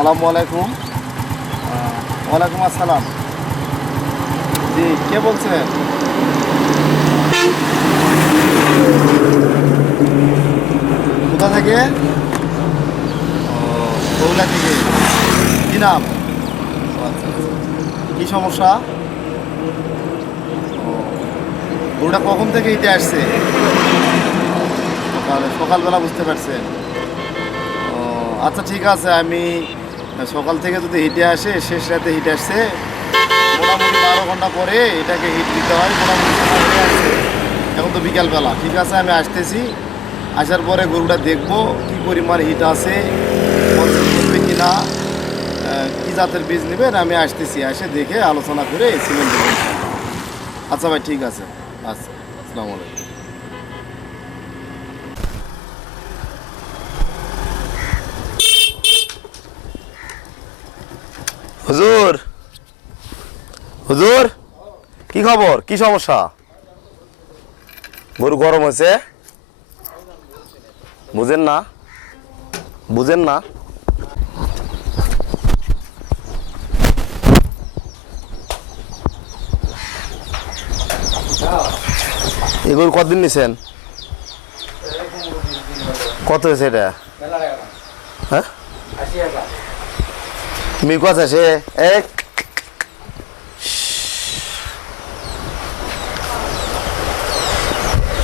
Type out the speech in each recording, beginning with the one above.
আসসালামু আলাইকুম। ওয়ালাইকুম আসসালাম। জি, কে বলছেন? কোথা থেকে? বগুড়া থেকে। কী নাম? আচ্ছা আচ্ছা। কী সমস্যা? গরুটা কখন থেকে হেঁটে আসছে? সকালবেলা, বুঝতে পারছেন। ও আচ্ছা, ঠিক আছে। আমি সকাল থেকে যদি হেঁটে আসে, শেষ রাতে হেঁটে আসছে, মোটামুটি 12 ঘন্টা পরে এটাকে হিট দিতে হয়। মোটামুটি সময় হয়ে আসছে, এখন তো বিকালবেলা। ঠিক আছে, আমি আসতেছি। আসার পরে গরুটা দেখবো কী পরিমাণ হিট আছে, পছন্দ করবে কি না, কী জাতের বীজ নেবেন। আমি আসতেছি, এসে দেখে আলোচনা করে সিমেন্ট দেবেন। আচ্ছা ভাই, ঠিক আছে। আচ্ছা, আসসালামু আলাইকুম। হুজুর, হুজুর, কি খবর? কি সমস্যা? গরু গরম হয়েছে? বুঝেন না? বুঝেন না? এই গরু কতদিন নিছেন? কত হয়েছে এটা? হ্যাঁ, মিরকস আছে এক।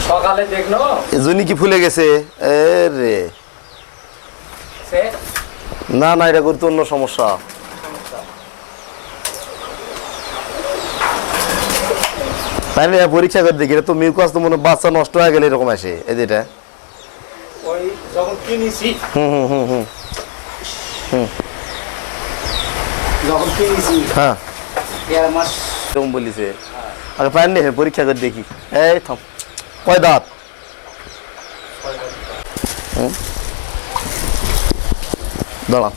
সকালে দেখলো এজন্যই কি ফুলে গেছে? এ রে, সে না না, এটা করতে অন্য সমস্যা। তাই না, পরীক্ষা করে দেখি। এটা তো মিরকস তো মনে হয় বাচ্চা নষ্ট হয়ে গেলে এরকম আসে। এই যেটা ওই যখন কিনেছি হুম হুম হুম হুম হুম যখন কিনেছি হ্যাঁ, 1.5 মাস এরকম বলিছে। আগে পারেন দেখে পরীক্ষা করে দেখি। এই থাম, কয় দাঁত? দাঁড়া,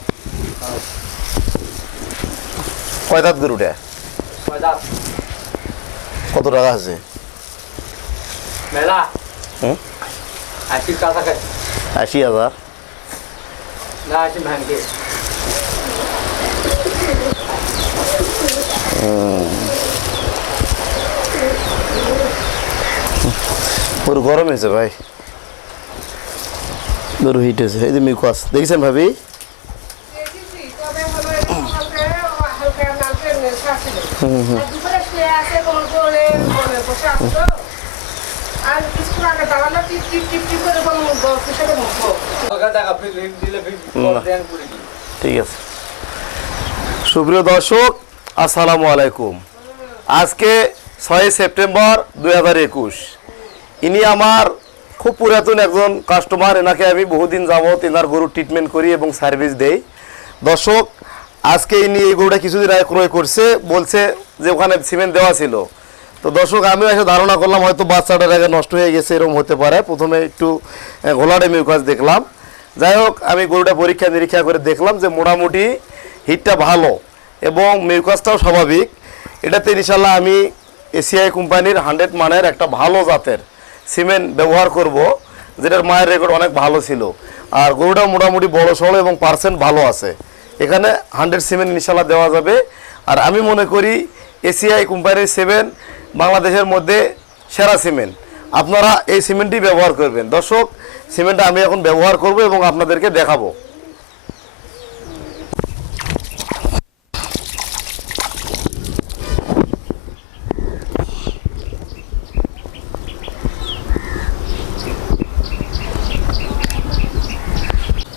কয় দাঁত গরুটা? বাজার কত টাকা আছে? মেলা হুম, 80 কাছাকাছি 80,000। না 80 ভাঙবে। গরু গরম হয়েছে ভাই, গরু হিট হয়েছে। এই যে মিরকস দেখেছেন ভাবি? ঠিক আছে। সুপ্রিয় দর্শক, আসসালামু আলাইকুম। আজকে 6 সেপ্টেম্বর 2021। ইনি আমার খুব পুরাতন একজন কাস্টমার। এনাকে আমি বহুদিন যাবত এনার গরু ট্রিটমেন্ট করি এবং সার্ভিস দেই। দর্শক, আজকে ইনি এই গরুটা কিছুদিন আগে ক্রয় করছে, বলছে যে ওখানে সিমেন্ট দেওয়া ছিল। তো দর্শক, আমিও এসে ধারণা করলাম হয়তো বাচ্চাটার আগে নষ্ট হয়ে গেছে, এরকম হতে পারে। প্রথমে একটু ঘোলাটে মিউকাস দেখলাম। যাই হোক, আমি গরুটা পরীক্ষা নিরীক্ষা করে দেখলাম যে মোটামুটি হিটটা ভালো এবং মিউকাসটাও স্বাভাবিক। এটাতে ইনশাল্লাহ আমি এসিআই কোম্পানির 100 মানের একটা ভালো জাতের সিমেন্ট ব্যবহার করব, যেটার মায়ের রেকর্ড অনেক ভালো ছিল। আর গরুটাও মোটামুটি বড় সড়ো এবং পার্সেন্ট ভালো আছে। এখানে 100 সিমেন্ট ইনশাল্লাহ দেওয়া যাবে। আর আমি মনে করি এসিআই কোম্পানির সিমেন্ট বাংলাদেশের মধ্যে সেরা সিমেন্ট। আপনারা এই সিমেন্টই ব্যবহার করবেন। দর্শক, সিমেন্টটা আমি এখন ব্যবহার করব এবং আপনাদেরকে দেখাবো।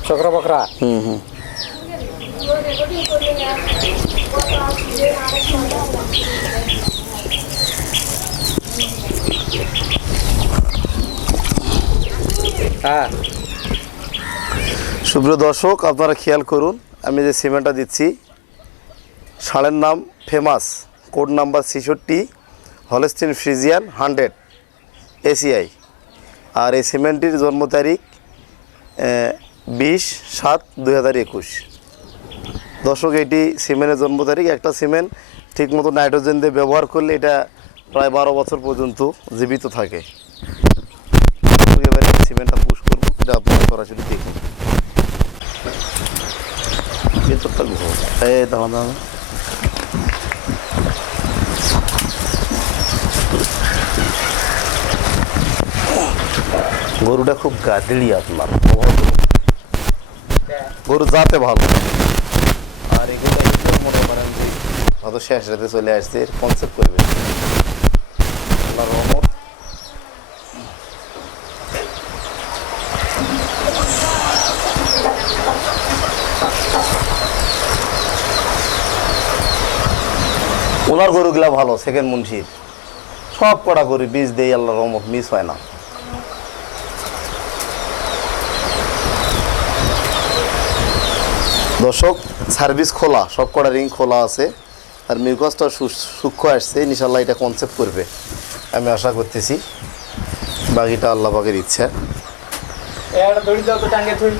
চক্র বকরা হুম হুম হ্যাঁ। সুপ্রিয় দর্শক, আপনারা খেয়াল করুন, আমি যে সিমেন্টটা দিচ্ছি, ষাঁড়ের নাম famous, code number 66, Holstein Friesian 100 ACI. আর এই সিমেন্টটির জন্ম তারিখ 20/7/2021। দর্শক, এটি সিমেন্টের জন্ম তারিখ। একটা সিমেন্ট ঠিকমতো নাইট্রোজেন দিয়ে ব্যবহার করলে এটা প্রায় 12 বছর পর্যন্ত জীবিত থাকে। এবারে সিমেন্টটা পুশ করবো, এটা আপনারা সরাসরি দেখুন। ভিতরটা ঘুর এই দাঁড়া দাঁড়া গরুটা খুব গাদলি আপনার অভদ্র। গরু যাতে ভালো আর এগুলো মনে করেন যে হয়তো শেষ রাতে চলে আসছে কনসেপ্ট করবে আল্লাহর রহমত। ওনার গরুগুলা ভালো সেকেন্ড মুন্সির সব কটা গরু বীজ দেই আল্লাহর রহমত মিস হয় না। দর্শক সার্ভিস খোলা সব কটা রিং খোলা আছে আর মিউকাসটা সূক্ষ্ম আসছে ইনশাল্লাহ এটা কনসেপ্ট করবে আমি আশা করতেছি বাকিটা আল্লাহ পাকের ইচ্ছা। একটা দড়ি দাও তো টাঙ্গে থুই